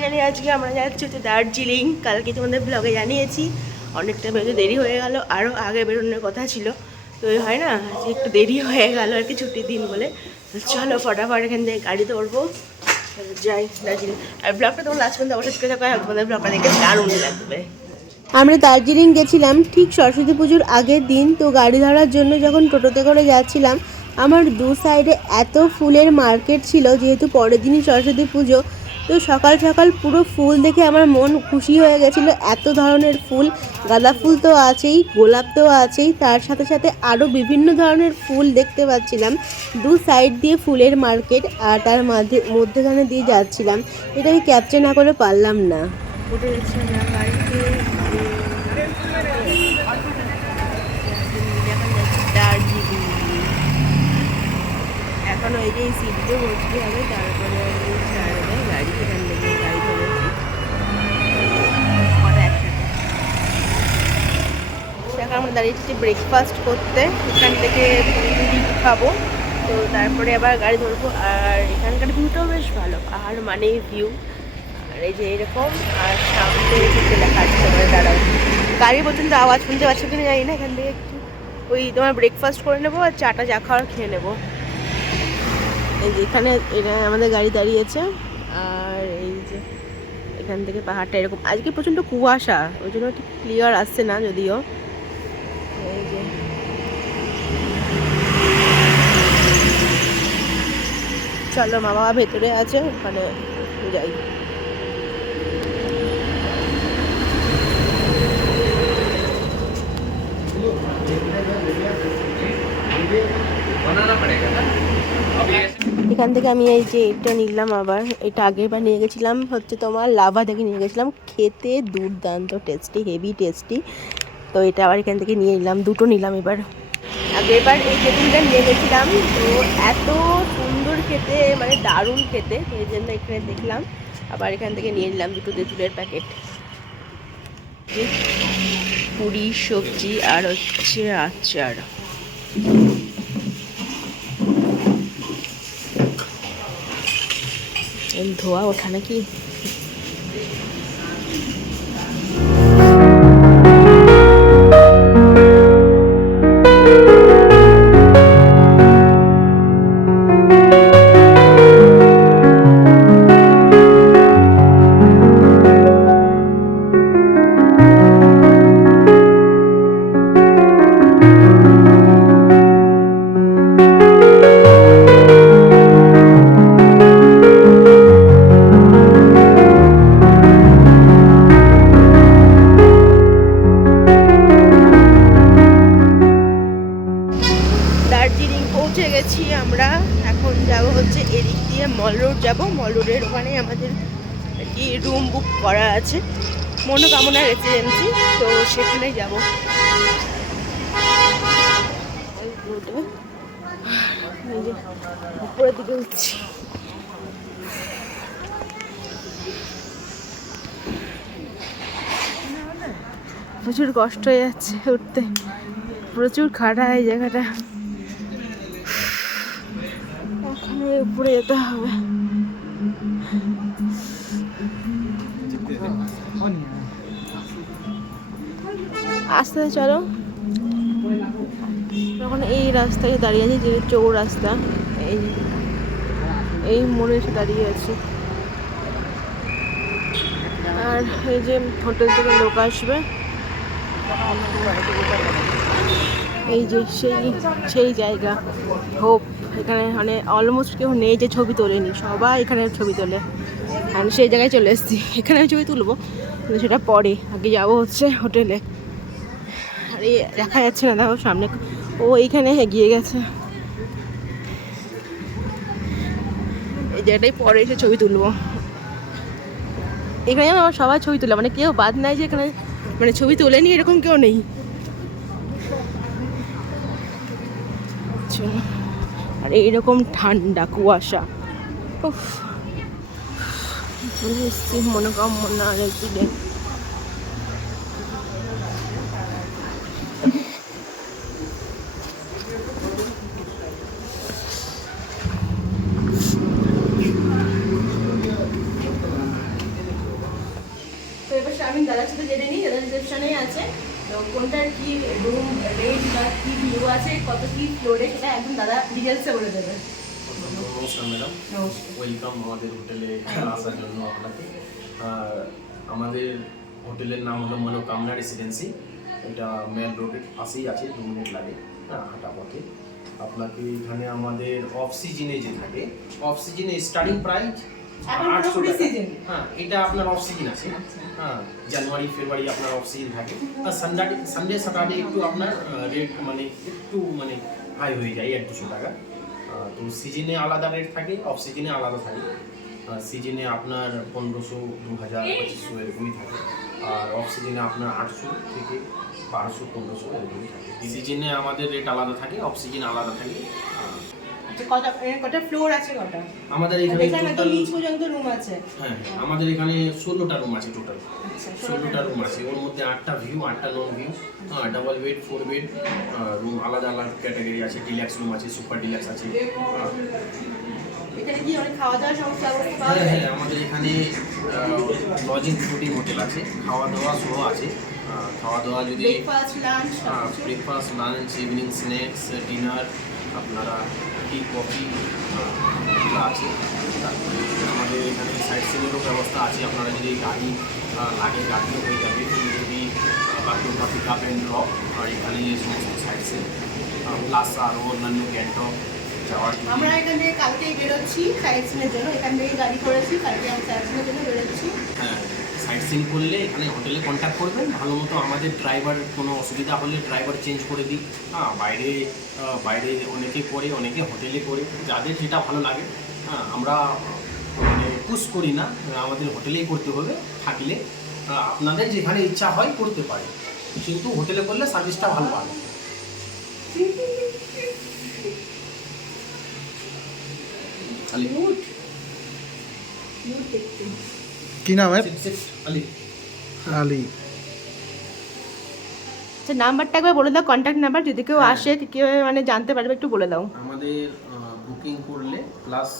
Finally আজকে আমরা যাচ্ছি হচ্ছে দার্জিলিং। কালকে তোমাদের ব্লগে জানিয়েছি, অনেকটা বেরোতে দেরি হয়ে গেল, আরও আগে বেরোনোর কথা ছিল। তো হয় না যে একটু দেরি হয়ে গেল আর কি, ছুটির দিন বলে। চলো ফটাফট এখান থেকে গাড়ি ধরবো, যাই দার্জিলিং। আর ব্লগটা তোমার লাস্ট পর্যন্ত অবশ্যই থেকে থাকো, তোমাদের ব্লগটা দেখে দারুণ লাগবে। আমরা দার্জিলিং গেছিলাম ঠিক সরস্বতী পুজোর আগের দিন। তো গাড়ি ধরার জন্য যখন টোটোতে করে যাচ্ছিলাম, আমার দু সাইডে এত ফুলের মার্কেট ছিল, যেহেতু পরের দিনই সরস্বতী পুজো। তো সকাল সকাল পুরো ফুল দেখে আমার মন খুশি হয়ে গেছিলো। এত ধরনের ফুল, গাঁদা ফুল তো আছেই, গোলাপ তো আছেই, তার সাথে সাথে আরও বিভিন্ন ধরনের ফুল দেখতে পাচ্ছিলাম। দু সাইড দিয়ে ফুলের মার্কেট, আর তার মধ্যখানে দিয়ে যাচ্ছিলাম। এটা আমি ক্যাপচার না করে পারলাম না। উঠে যাচ্ছি আমরা গাড়িতে, দার্জিলিং। এখন ওই যে সিটে বসতে হবে, তারপরে ছাড়বে গাড়ি। এখান থেকে গাড়ি ধরেছি কটা একসাথে। এখন আমরা দাঁড়িয়েছি ব্রেকফাস্ট করতে, এখান থেকে পুরি খাবো। তো তারপরে আবার গাড়ি ধরবো। আর এখানকার ভিউটাও বেশ ভালো, পাহাড় মানেই ভিউ। আর এই যে এরকম, আর সামনে থেকে দেখা যাচ্ছে তোমার দাঁড়াও গাড়ি পর্যন্ত আওয়াজ শুনতে পাচ্ছ কিনা জানি না। এখান থেকে একটু ওই তোমার ব্রেকফাস্ট করে নেবো, আর চাটা চা খাওয়ার খেয়ে নেবো। এই যে এখানে এটা আমাদের গাড়ি দাঁড়িয়েছে। আর এই যে এখান থেকে পাহাড়টা এরকম, আজকে প্রচণ্ড কুয়াশা, ওই জন্য ঠিক ক্লিয়ার আসছে না যদিও। এই যে চলো, মা বাবা ভেতরে আছে, ওখানে যাই। এখান থেকে আমি এই যে এটা নিলাম, আবার এটা আগেরবার নিয়ে গেছিলাম হচ্ছে তোমার লাভা থেকে নিয়ে গেছিলাম, খেতে দুর্দান্ত টেস্টি, হেভি টেস্টি। তো এটা আবার এখান থেকে নিয়ে নিলাম, দুটো নিলাম এবার। আগেরবার এই তেঁতুলটা নিয়ে গেছিলাম, তো এত সুন্দর খেতে, মানে দারুণ খেতে, এই জন্য এখানে দেখলাম আবার এখান থেকে নিয়ে নিলাম দুটো তেঁতুলের প্যাকেট। পুরি, সবজি আর হচ্ছে আচার। ধোয়া ওঠা নাকি। দার্জিলিং পৌঁছে গেছি আমরা। এখন যাব হচ্ছে এদিক দিয়ে মল রোড যাবো। মল রোডের ওখানে আমাদের কি রুম বুক করা আছে, মনোকামনা রেসিডেন্সি, তো সেখানেই যাব। উপরের দিকে উঠছি, প্রচুর কষ্ট হয়ে যাচ্ছে উঠতে, প্রচুর খাড়া এই জায়গাটা, ওখানে উপরে যেতে হবে। আস্তে চলো। এখন এই রাস্তায় দাঁড়িয়ে আছি, যে চৌরাস্তা, এই মোড়ে এসে দাঁড়িয়ে আছি। আর এই যে হোটেল থেকে লোক আসবে, এই যে সেই জায়গা হোপ। এখানে মানে অলমোস্ট কেউ নেই যে ছবি তোলেনি, সবাই এখানে ছবি তোলে। আমি সেই জায়গায় চলে এসেছি, এখানে ছবি তুলবো, কিন্তু সেটা পরে, আগে যাবো হচ্ছে হোটেলে। আর এই দেখা যাচ্ছে না, দেখো সামনে, ও এইখানে এগিয়ে গেছে। এই জায়গাটাই পরে এসে ছবি তুলবো। এখানে আমার সবাই ছবি তোলে, মানে কেউ বাদ নাই যে এখানে মানে ছবি তোলেনি, এরকম কেউ নেই। আর এইরকম ঠান্ডা কুয়াশা, চলে এসছি মনোকামনা রেসিডেন্ট। তো এবার আমি দাদার সাথে জেনে নিই, দাদা রিসেপশনেই আছে। তো কোনটার কি রুম রেট বা কি ভিউ আছে, কত কি ফ্লোরে, সেটা একদম দাদা ডিটেলসে বলে দেবে। নমস্কার ম্যাডাম, ওয়েলকাম আমাদের হোটেলে আসার জন্য আপনাকে। আমাদের হোটেলের নাম হলো মনোকামনা রেসিডেন্সি। এটা মেন রোডের পাশেই আছে, 2 মিনিট লাগে হাঁটা পথে। আপনাকে এখানে আমাদের অফ সিজনে যে থাকে, অফ সিজনে স্টার্টিং প্রাইস 800 টাকা। হ্যাঁ, এটা আপনার অফ সিজন আছে। হ্যাঁ, জানুয়ারি ফেব্রুয়ারি আপনার অফ সিজন থাকে। আর সানডে স্যাটারডে একটু আপনার রেট একটু হাই হয়ে যায় 100-200 টাকা। তো সিজনে আলাদা রেট থাকে, অফ সিজনে আলাদা থাকে। সিজনে আপনার 1500, 2000, 2500 এরকমই থাকে। আর অফ সিজনে আপনার 800 থেকে 1200, 1500 এরকমই থাকে। সিজনে আমাদের রেট আলাদা থাকে, অফ সিজনে আলাদা থাকে। কটা ফ্লোর আছে? কটা আমাদের এখানে টোটাল নিচ পর্যন্ত রুম আছে? হ্যাঁ, আমাদের এখানে 16টা রুম আছে টোটাল। 16টা রুম আছে, ওর মধ্যে 8টা ভিউ, 8টা non view, double bed, 4 bed room, আলাদা আলাদা ক্যাটাগরি আছে। ডিলাক্স রুম আছে, সুপার ডিলাক্স আছে। এখানে কি অনেক খাওয়া দাওয়ার সমস্ত ব্যবস্থা পাওয়া যায়? হ্যাঁ, আমাদের এখানে লজিং ফুডিং হোটেল আছে, খাওয়া দাওয়া সহ আছে। খাওয়া দাওয়া যদি breakfast, lunch, evening snacks, dinner, আপনারা টি, কফি এগুলো আছে। তারপরে আমাদের এখানে সাইড সিনেরও ব্যবস্থা আছে। আপনারা যদি গাড়ি লাগে, গাড়িও হয়ে যাবে। যদি বাথরুমটা পিক আপ অ্যান্ড ড্রপ, আর এখানে সমস্ত সাইড সিন প্লাস আরও অন্যান্য গ্যাংটক যাওয়ার। আমরা এখান থেকে কালকেই বেরোচ্ছি সাইড সিনের জন্য, এখান থেকে গাড়ি করেছি, কালকে আমি সাইড সিনের জন্য বেরোচ্ছি। হ্যাঁ, সাইট সিন করলে এখানে হোটেলে কন্ট্যাক্ট করবেন ভালো মতো। আমাদের ড্রাইভার কোনো অসুবিধা হলে ড্রাইভার চেঞ্জ করে দিই। হ্যাঁ, বাইরে অনেকে করে, অনেকে হোটেলে করে, যাদের যেটা ভালো লাগে। হ্যাঁ, আমরা পুশ করি না, আমাদের হোটেলেই করতে হবে। থাকলে আপনাদের যেখানে ইচ্ছা হয় করতে পারে, কিন্তু হোটেলে করলে সার্ভিসটা ভালো পাবে। কি নাম আলী। আলী। আচ্ছা, নাম্বারটা একবার বলে দাও, কন্ট্যাক্ট নাম্বার, যদি কেউ আসে কীভাবে জানতে পারবে একটু বলে দাও। আমাদের বুকিং করলে প্লাস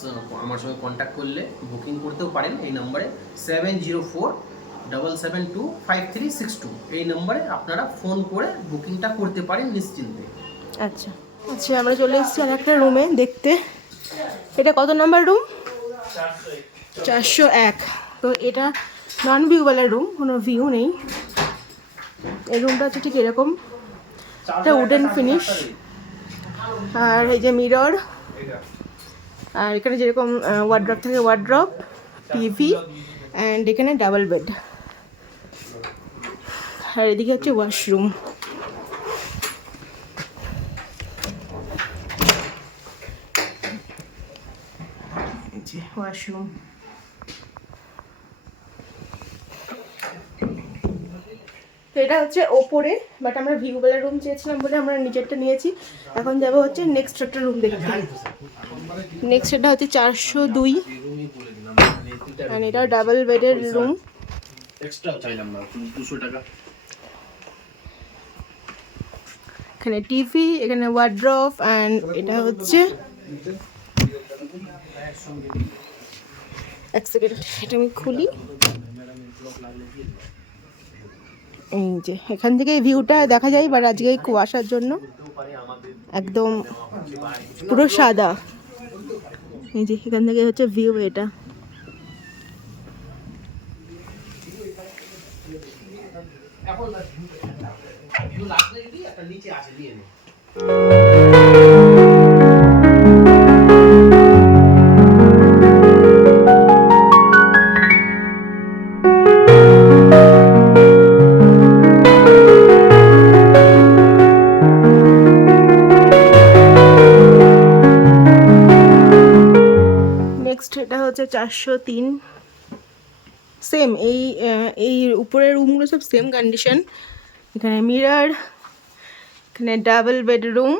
আমার সঙ্গে কন্ট্যাক্ট করলে বুকিং করতেও পারেন এই নম্বরে 7047725362। এই নম্বরে আপনারা ফোন করে বুকিংটা করতে পারেন নিশ্চিন্তে। আচ্ছা আচ্ছা, আমরা চলে এসেছি আর একটা রুমে দেখতে। এটা কত নাম্বার রুম? 401। তো এটা নন ভিউওয়ালা রুম, কোনো ভিউ নেই। এই রুমটা হচ্ছে ঠিক এরকম, এটা উডেন ফিনিশ। আর এই যে মিরর, আর এখানে যেরকম ওয়ার্ড্রপ থাকে ওয়ার্ড্রপ, টিভি, অ্যান্ড এখানে ডাবল বেড। আর এদিকে হচ্ছে ওয়াশরুম। ওয়াশরুম তো এটা হচ্ছে ওপরে, বাট আমরা ভিউওয়ালা রুম চেয়েছিলাম বলে আমরা নিচেরটা নিয়েছি। এখন যাবো হচ্ছে নেক্সট একটা রুম দেখতে। নেক্সট এটা হচ্ছে 402, আর এটা ডাবল বেডের রুম। এক্সট্রা চাইলাম না, 200 টাকা। এখানে টিভি, এখানে ওয়ার্ড্রপ, অ্যান্ড এটা হচ্ছে এক সেকেন্ড, এটা আমি খুলি। এই যে এখান থেকে ভিউটা দেখা যায়, বাট আজকে এই কুয়াশার জন্য একদম পুরো সাদা। এই যে এখান থেকে হচ্ছে ভিউ, এটা এটা হচ্ছে 403। সেম এই উপরের রুমগুলো সব সেম কন্ডিশন। এখানে মিরর, এখানে ডাবল বেডরুম,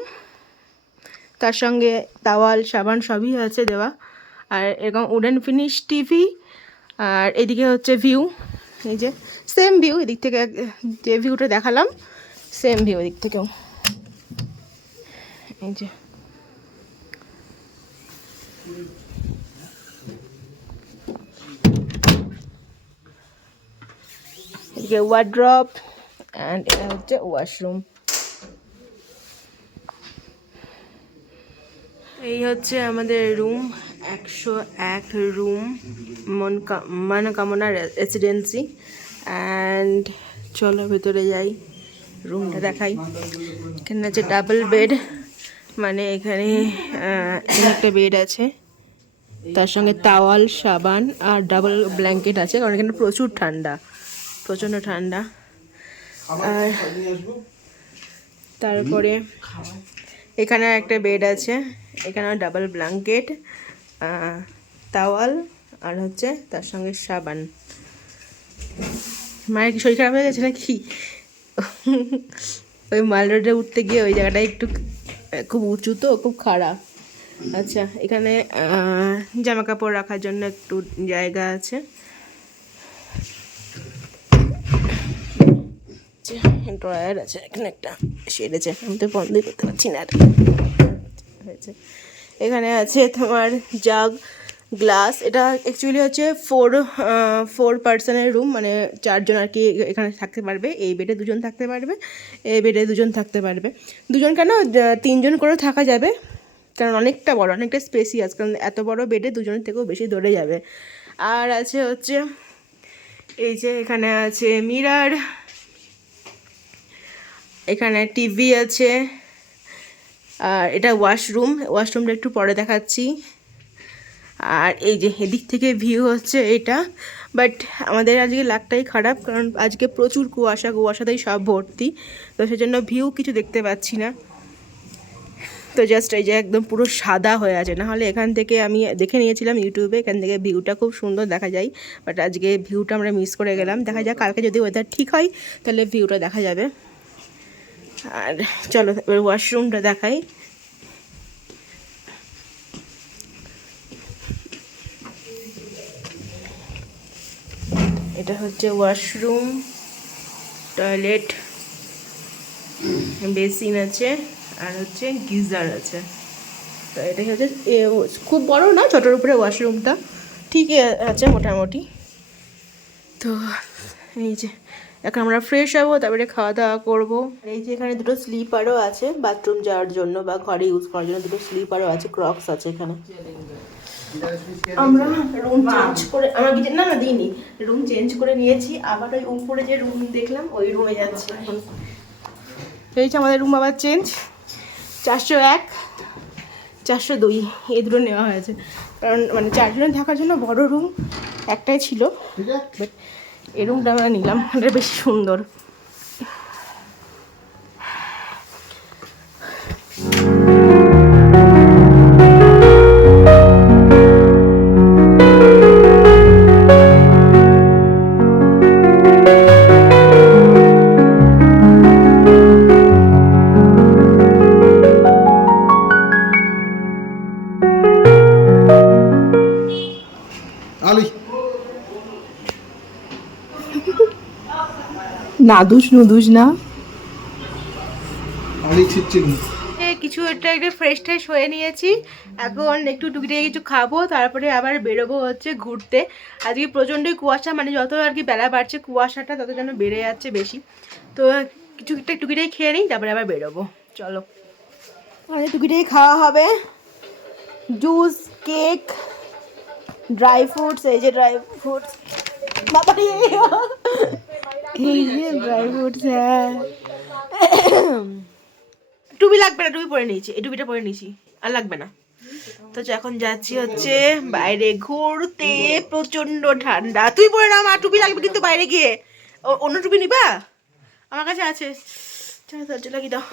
তার সঙ্গে তাওয়াল, সাবান সবই আছে দেওয়া। আর এরকম উডেন ফিনিশ টিভি। আর এদিকে হচ্ছে ভিউ, এই যে সেম ভিউ, এদিক থেকে যে ভিউটা দেখালাম সেম ভিউ এদিক থেকেও। এই যে এদিকে ওয়ার্ড্রপ অ্যান্ড এটা হচ্ছে ওয়াশরুম। এই হচ্ছে আমাদের রুম, 101 রুম, মনোকামনা রেসিডেন্সি। অ্যান্ড চলো ভেতরে যাই, রুমটা দেখাই। এখানে আছে ডাবল বেড, মানে এখানে একটা বেড আছে, তার সঙ্গে তাওয়াল, সাবান আর ডাবল ব্ল্যাঙ্কেট আছে, কারণ এখানে প্রচুর ঠান্ডা, প্রচণ্ড ঠান্ডা। আর তারপরে এখানে একটা বেড আছে, এখানে ডাবল ব্ল্যাঙ্কেট, তাওয়াল আর হচ্ছে তার সঙ্গে সাবান। মায়ের কি শরীর খারাপ হয়ে গেছে নাকি? ওই মাল রোডে উঠতে গিয়ে ওই জায়গাটা একটু খুব উঁচু তো, খুব খারাপ। আচ্ছা, এখানে জামা কাপড় রাখার জন্য একটু জায়গা আছে। ড্রয়ার আছে, এখানে একটা সেরেছে, আমি তো বন্ধই করতে পারছি না। হয়েছে, এখানে আছে তোমার জাগ, গ্লাস। এটা অ্যাকচুয়ালি হচ্ছে ফোর পার্সনের রুম, মানে 4 জন আর কি এখানে থাকতে পারবে। এই বেডে 2 জন থাকতে পারবে, এই বেডে 2 জন থাকতে পারবে। 2 জন কেন, 3 জন করেও থাকা যাবে, কারণ অনেকটা বড়, অনেকটা স্পেসিয়াস, কারণ এত বড় বেডে 2 জনের থেকেও বেশি ধরে যাবে। আর আছে হচ্ছে এই যে এখানে আছে মিরর, এখানে টিভি আছে। আর এটা ওয়াশরুমটা একটু পরে দেখাচ্ছি। আর এই যে এদিক থেকে ভিউ হচ্ছে এটা, বাট আমাদের আজকে লাকটাই খারাপ, কারণ আজকে প্রচুর কুয়াশাতেই সব ভর্তি, তো সেজন্য ভিউ কিছু দেখতে পাচ্ছি না। তো জাস্ট এই যে একদম পুরো সাদা হয়ে আছে, নাহলে এখান থেকে আমি দেখে নিয়েছিলাম ইউটিউবে, এখান থেকে ভিউটা খুব সুন্দর দেখা যায়, বাট আজকে ভিউটা আমরা মিস করে গেলাম। দেখা যাক কালকে যদি ওয়েদার ঠিক হয় তাহলে ভিউটা দেখা যাবে। আর চলো এবার ওয়াশরুমটা দেখাই। এটা হচ্ছে ওয়াশরুম, টয়লেট, বেসিন আছে আর হচ্ছে গিজার আছে। তো এটাই হচ্ছে খুব বড় না, ছোটোর উপরে ওয়াশরুমটা ঠিকই আছে মোটামুটি। তো এই যে এখন আমরা ফ্রেশ হবো, তারপরে খাওয়া দাওয়া করবো। এই যে এখানে 2টো স্লিপারও আছে বাথরুম যাওয়ার জন্য বা ঘরে ইউজ করার জন্য, 2টো স্লিপারও আছে, ক্রক্স আছে এখানে। আমরা রুম চেঞ্জ করে, আমার না দিইনি, রুম চেঞ্জ করে নিয়েছি, আবার ওই উপরে যে রুম দেখলাম ওই রুমে যাচ্ছি এখন। এই যে আমাদের রুম আবার চেঞ্জ, 401, 402 এই দুটো নেওয়া হয়েছে, কারণ মানে 4 জনের থাকার জন্য বড় রুম একটাই ছিল, বাট এই রুমটা আমরা নিলাম, এটা বেশি সুন্দর। আলি নাদুস নুদুস না, আলি ছিটছিনি। কিছু একটা ফ্রেশ ট্রেশ হয়ে নিয়েছি, এখন একটু টুকিটাকি কিছু খাবো, তারপরে আবার বেরোবো হচ্ছে ঘুরতে। আজকে প্রচণ্ডই কুয়াশা, মানে যত আর কি বেলা বাড়ছে কুয়াশাটা তত যেন বেড়ে যাচ্ছে বেশি। তো কিছু একটা টুকিটাকি খেয়ে নিই, তারপরে আবার বেরোবো। চলো, টুকিটাকি খাওয়া হবে, জুস, কেক, ড্রাই ফ্রুটস। এই যে ড্রাই ফ্রুটস, বাবা এই যে ড্রাই ফ্রুটস। হ্যাঁ, টুপি লাগবে না, টুপি পরে নিয়েছি, এই টুপিটা পরে নিয়েছি, আর লাগবে না। তো এখন যাচ্ছি হচ্ছে বাইরে ঘুরতে, প্রচন্ড ঠান্ডা। তুই পরে না, আমার টুপি লাগবে কিন্তু বাইরে গিয়ে। অন্য টুপি নিবা? আমার কাছে আছে, চলো দরজা লাগিয়ে দাও।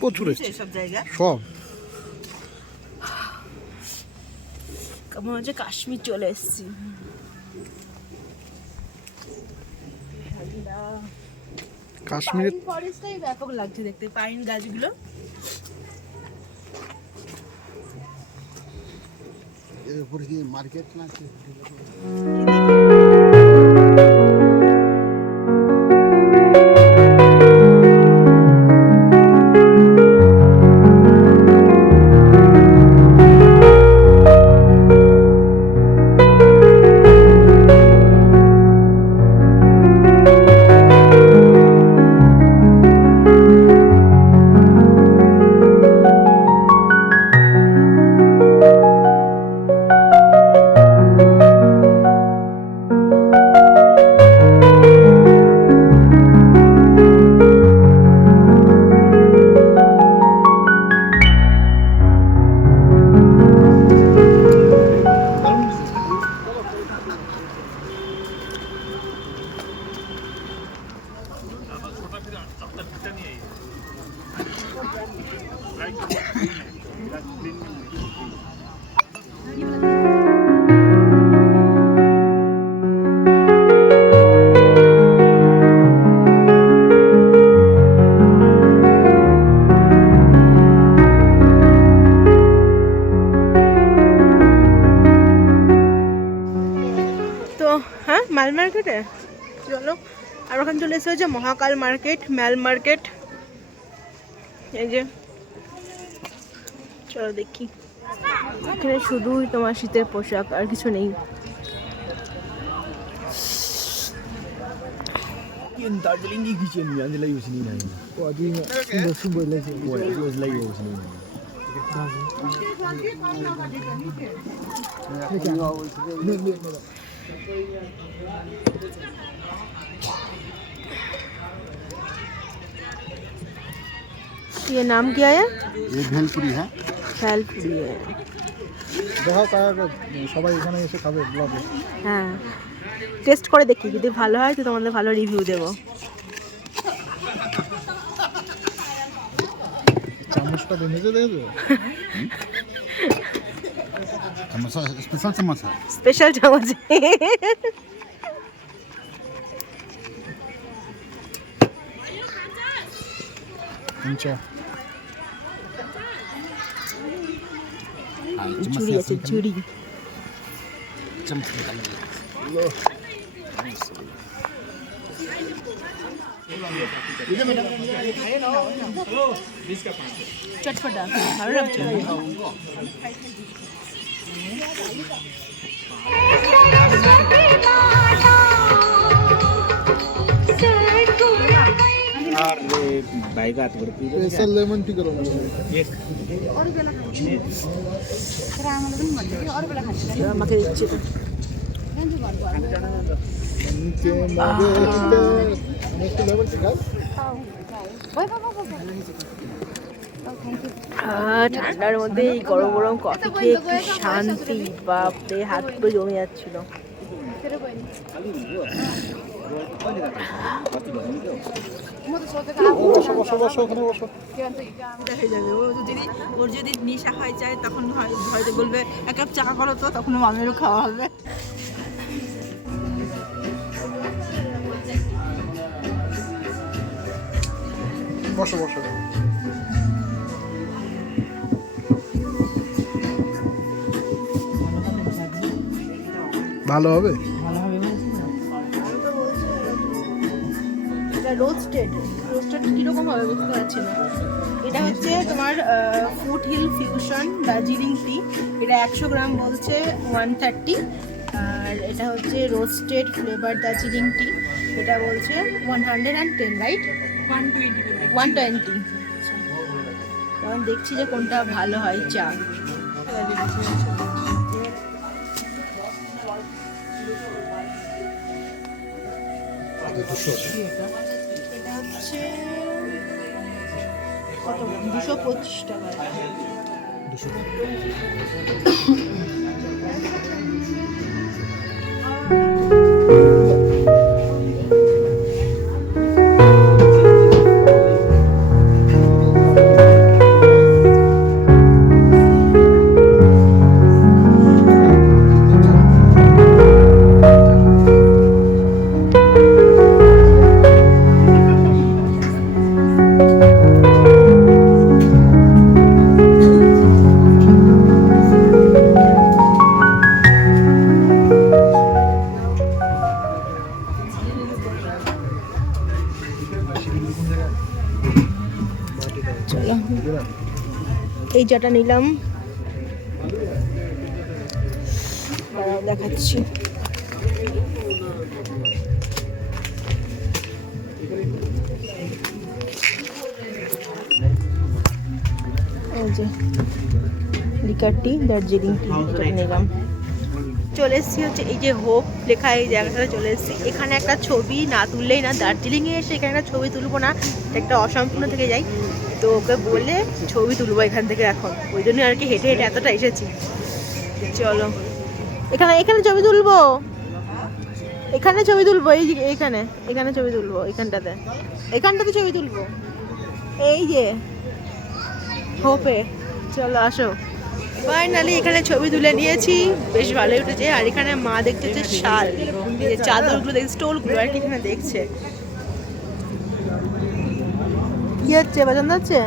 প্রচুর সব জায়গা সব মনে হচ্ছে কাশ্মীর চলে এসেছি। কাশ্মীরে ফরেস্টটাই ব্যাপক লাগছে দেখতে, পাইন গাছগুলো। এর উপরে কি মার্কেট না আছে? হ্যাঁ মাল মার্কেটে চলো। আর ওখানে চলে এসে হচ্ছে মহাকাল মার্কেট, ম্যাল মার্কেট। এই যে চলো দেখি, এখানে শুধুই তোমার শীতের পোশাক, আর কিছু নেই। दार्जिलिङ की किचन में अंजलि उसनी नहीं वो अभी सुबह लगे वो लगे उसनी ये नाम क्या है? ये भेलपुरी है। भेलपुरी है। দেখো কাকা সবাই এখানে এসে খাবে ব্লগে। হ্যাঁ টেস্ট করে দেখি, যদি ভালো হয় তো তোমাদের ভালো রিভিউ দেবো। চামচটা বেঁধেছে দেখো। চামচ স্পেশাল চামচ है। স্পেশাল চামচ। আচ্ছা চুড়ি আছে, চুড়ি। চামচ চটপটা ভালো লাগছে। স্পেশাল লেমন টি করো। আমাকে দিচ্ছি তো। ঠান্ডার মধ্যে এই গরম গরম কফি খেয়ে কি শান্তি, বাপরে হাত পুরো জমে যাচ্ছিল। ওর যদি নেশা হয়ে যায় তখন হয়তো বলবে এক কাপ চা করো, তো তখন মামেরও খাওয়া হবে। বসো বসো। ভালো হবে। এটা রোস্টেড কীরকম হবে বুঝতে পারছি না। এটা হচ্ছে তোমার ফুট হিল ফিউশন দার্জিলিং টি। এটা 100 গ্রাম বলছে 130। আর এটা হচ্ছে রোস্টেড ফ্লেভার দার্জিলিং টি, এটা বলছে 110, রাইট? 120। তখন দেখছি যে কোনটা ভালো হয় চা। এটা হচ্ছে কত গ্রাম? 225 টাকা। চলো এই চাটা নিলাম, দাঁড়াও দেখাচ্ছি। এই যে লিকার টি, দার্জিলিং টি নিলাম। চলে এসেছি হচ্ছে এই যে হোপ লেখা এই জায়গাটা চলে এসেছি। এখানে একটা ছবি না তুললেই না, দার্জিলিংয়ে এসে এখানে একটা ছবি তুলবো না, একটা অসম্পূর্ণ থেকে যাই। তো ওকে বলে ছবি তুলবো এখান থেকে এখন, ওই জন্য আর কি হেঁটে হেঁটে এতটা এসেছি। চলো এখানে ছবি তুলবো, এখানে ছবি তুলবো, এই যে এখানে ছবি তুলবো, এখানটাতে ছবি তুলবো, এই যে হোপে। চলো আসো। ফাইনালি এখানে ছবি তুলে নিয়েছি, বেশ ভালোই উঠেছে। আর এখানে মা দেখতে হচ্ছে শাল, এই যে চাদরগুলো দেখছে, স্টোলগুলো আর কি এখানে দেখছে। কি হচ্ছে, পছন্দ হচ্ছে?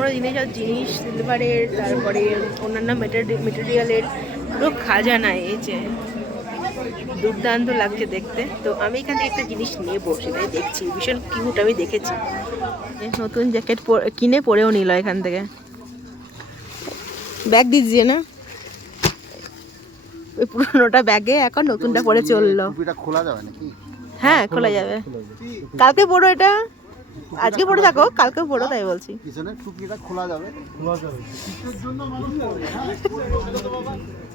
পুরোনো দিনের সব জিনিস, সিলভারের, তারপরে অন্যান্য মেটেরিয়ালের পুরো খাজানা। এই যে দুর্দান্ত লাগছে দেখতে। তো আমি এখান থেকে একটা জিনিস নেবো, সেটাই দেখছি। ভীষণ কিউট, আমি দেখেছি। নতুন জ্যাকেট কিনে পরেও নিল এখান থেকে। ব্যাগ দিচ্ছে না, ওই পুরোনোটা ব্যাগে এখন নতুনটা পরে চললো। টুপিটা খোলা যাবে নাকি? হ্যাঁ, খোলা যাবে। কালকে পরো এটা, আজকে পরে থাকো, কালকে পরো, তাই বলছি। পিছনে টুপিটা খোলা যাবে।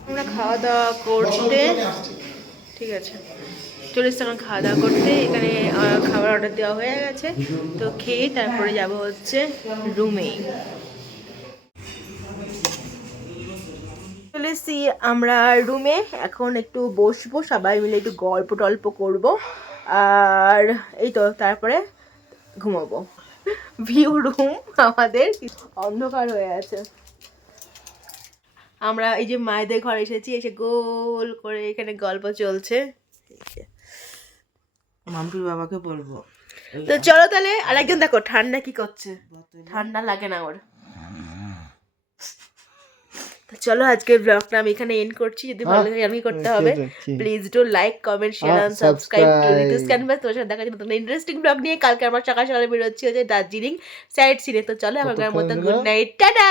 আমরা খাওয়া দাওয়া করতে, ঠিক আছে, চলে এসছি এখন খাওয়া দাওয়া করতে। এখানে খাবার অর্ডার দেওয়া হয়ে গেছে, তো খেয়ে তারপরে যাব হচ্ছে রুমে। চলে এসছি আমরা রুমে, এখন একটু বসবো, সবাই মিলে একটু গল্প টল্প করবো, আর এই তো তারপরে ঘুমাবো। ভিউ রুম আমাদের অন্ধকার হয়ে আছে। আমরা এই যে মায়েদের ঘরে এসেছি, এসে গোল করে এখানে গল্প চলছে। মাম্পির বাবাকে বলবো। তো চলো তাহলে। আর একজন দেখো ঠান্ডা কি করছে, ঠান্ডা লাগে না ওর। তো চলো, আজকের ব্লগটা আমি এখানে এন্ড করছি। যদি ভালো লাগে আমি করতে হবে, please do like, comment, share and subscribe to Ritu's Canvas. তোমার সাথে দেখা যাবে নতুন ইন্টারেস্টিং ব্লগ নিয়ে। কালকে আমার সকাল সকালে বেরোচ্ছি হচ্ছে দার্জিলিং সাইড সিনে। তো চলো, আমার মতো গুড নাইট, টাটা।